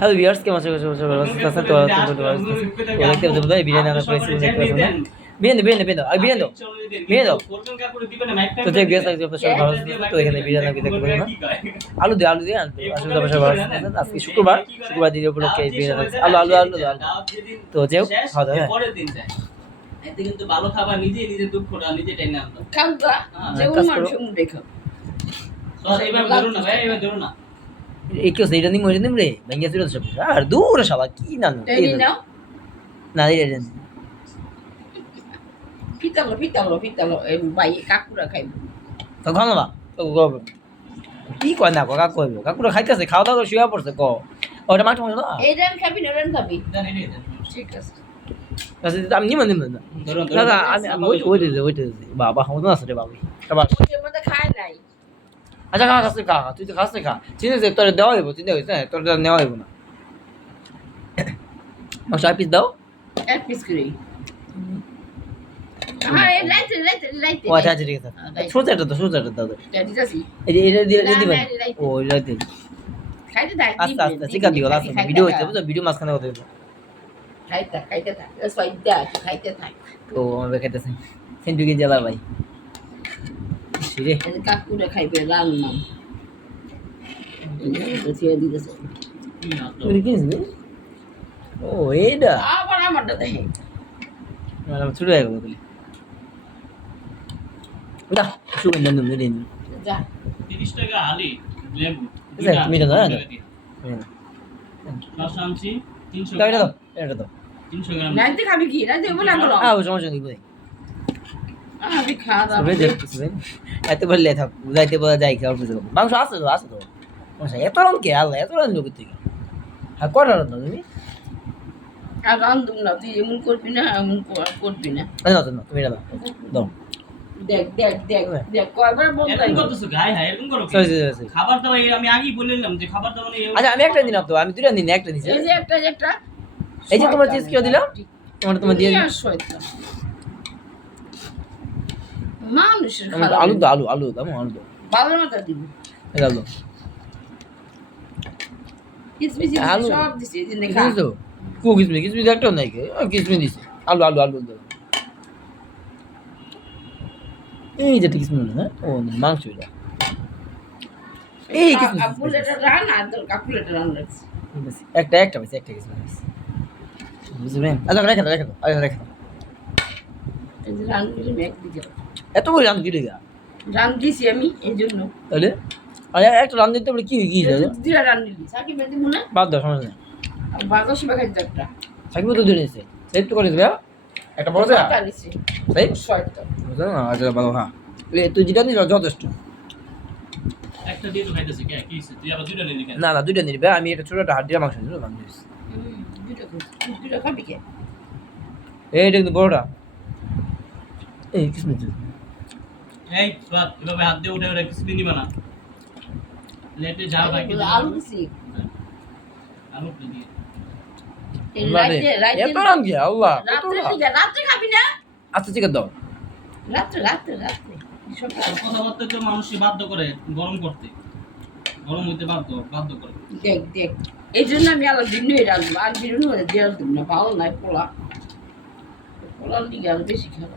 Hello viewers, কেমন আছেন? ভালো আছেন তো? দেখতে পাচ্ছেন ভাই বিরিয়ানি রান্না করেছি, দেখতে পাচ্ছেন না? বিরিয়ানি দাও। তো যে ভিউয়ার্স আজকে আপনার সবাই ভালো আছেন তো? এখানে বিরিয়ানি রান্না দেখতে পাচ্ছেন না? আলু দিয়ে আসলে আপনার সবাই ভালো আছেন। আজকে শুক্রবার দিনের উপলক্ষে বিরিয়ানি রান্না আলু। তো যেও খাওয়া দাওয়া এতে কিন্তু ভালো খাবার নিজে দুঃখটা নিজে টেনে আনতো খাওয়া যেও মানুষ মুড়ে খাও সর এবার ধরো না ভাই, এবার ধরো না এই কেউ সেইটা নিম ওইটা নিম রে ভেঙে ছিল সব আর দূর শালা কি না টেনে নাও না রে পিতালো এই ভাই কাকুরা খাইব তো খাও না তো কি কয় না কাকা কইব কাকুরা খাইতেছে খাওয়া দাওয়া করে শুয়ে পড়ছে ক ওটা মাছ না এইটা খাবি না ওটা খাবি জানি রে ঠিক আছে আচ্ছা আমি নিম না ধরো দাদা আমি ওইটা বাবা হামদ না আছে বাবা বাবা ওর মধ্যে খায় নাই আচ্ছা খা তুই তো খাস খা চিনি যে তোর দেওয়া হইব চিন্তা হইছে না তোর নেওয়া হইব না মাছ পিস দাও এক পিস করে এই লাইট ও আচ্ছা ঠিক আছে সোজাটা দাও দিতাছি এই যে এটা দিয়ে দিবেন ও এটা দিয়ে খাইতে থাক আস্তে চিকা দিও লাস্ট ভিডিও হইছে বুঝছো ভিডিও মাঝখানে কথা হইব খাইতে থাক এস ভাই দা খাইতে থাক তো আমরা খাইতেছি সেন্টুকি জেলা ভাই সিরে এই কাকুরা খাইবে লাল নাম এটা ছেড়ে দিতেছে তুই কি নিবি ও এইটা আবার আমারটা দেখে মানে ছুটে গেল বলি ওটা শুনুন নেন যা 30 টাকা আলি লেবু আচ্ছা তুমি দাও সস আনছি 300 এটা গ্রাম দাও 300 গ্রাম নাইতে খাবি কি নাইতে বলা করো সমস্যা নেই ভাই আমি খাওয়া দাওয়া সবে দেখতেছেন এত বললে থাক বুঝাইতে বলা যায় কি অল্প কিছু মাংস আছে তো মাংস এত রং কে আল্লাহ এত রং লোক থেকে হ্যাঁ কটা রান্না তুমি আর রান্ধুম না তুই এমন করবি না এমন করবি না না তুমি দাও দেখ কয়বার বলতে এরকম করতেছো গায় হ্যাঁ এরকম করো সরি খাবার দাবার আমি আগেই বললাম যে খাবার দাবার এই আচ্ছা আমি একটা দিলাম তো আমি দুইটা দিন একটা দিছি এই যে একটা এই যে তোমার চিজ কিও দিলাম তোমার দিয়ে দিলাম মানুষের আলু দাও আলু দাও ভালো মতো দিবি এই দাও কিসমিস আলু। সব দিছি এই যে দেখা কিসমিস দাও কিসমিস একটাও নাই কে কিসমিস দিছি আলু দাও এই যে কিসমিস না ও মাংস এটা এই কিসমিস কাকুলেটা রান আর তোর কাকুলেটা রান রাখছি একটা বেশি একটা কিসমিস বুঝলেন আচ্ছা রেখে দাও এই যে রান দিলে মেক দিকে এত বড় রান দিলে গা রান দিছি আমি এই জন্য তাহলে আরে একটা রান দিতে বলে কি যাবে দুইটা রান দিলি সাকি মেদি মনে বাদ দাও সমস্যা নেই আর বাগস বাগাই একটা সাকিব তো দিয়ে নিছে সেভ তো করে দিবে একটা বড় দেয়া নিছি সেভ শর্টটা বুঝলেন না আচ্ছা ভালো হ্যাঁ তুই যেটা নিস যথেষ্ট একটা দিয়ে তো খাইতেছে কি হইছে তুই আবার দুইটা নিলি কেন না দুইটা নিবে আমি এটা ছোটটা হাড়িয়া মাংস দিল রান দিস দুইটা খাবি কে এইটা কিন্তু বড়টা এই কিসমিস এই বাদ এভাবে হাত দিয়ে উঠে কিছু নিবা না লেটে যা বাকি আলু দিছি আলু দিয়ে এই রাইতে এত রান কি আল্লাহ রাতে খাবি না আচ্ছা ঠিক আছে দাও রাতে সকাল কথাবার্তা তো মানুষকে বাধ্য করে গরম করতে গরম হইতে বাধ্য করে দেখ এই জন্য আমি আলো ভিন্ন রাখবো আর ভিন্ন দেওয়ার দিব না ভালো নাই পোলার দিকে আরো বেশি খাবো